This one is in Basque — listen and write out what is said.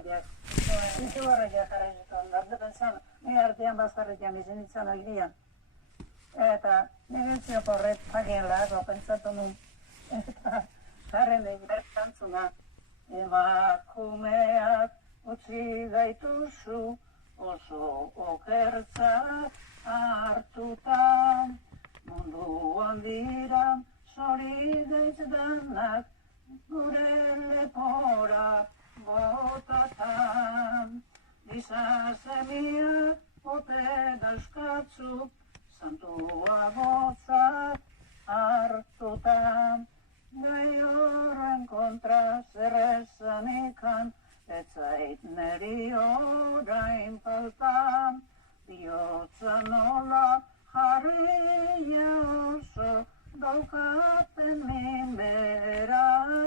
horregiak. Izu horregiak jarri zuten, ardeten zan, nire artean bazkarretian bizin ditzen oigian. Eta nire zio porret pakien lako, pentsatu nun. Eta jarren egiten kantzuna. Emakumeak utzi gaituzu, oso okertzat hartuta. Munduan dira zori gaitz danak, gure lepora botatan. Giza semiak ote dauzkatzu, santua botzat hartutan. Gai horren kontra zer esanikan, ez zait neri orain faltan. Biotza nola jarria oso daukaten min beran.